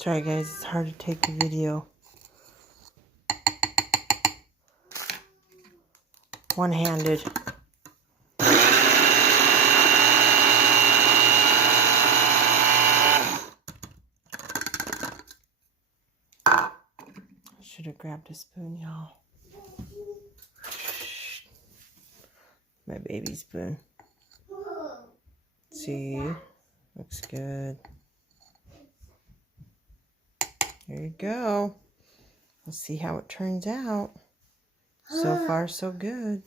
Sorry guys, it's hard to take the video one-handed. Should have grabbed a spoon, y'all. My baby spoon. See, looks good. There you go. We'll see how it turns out. So far, so good.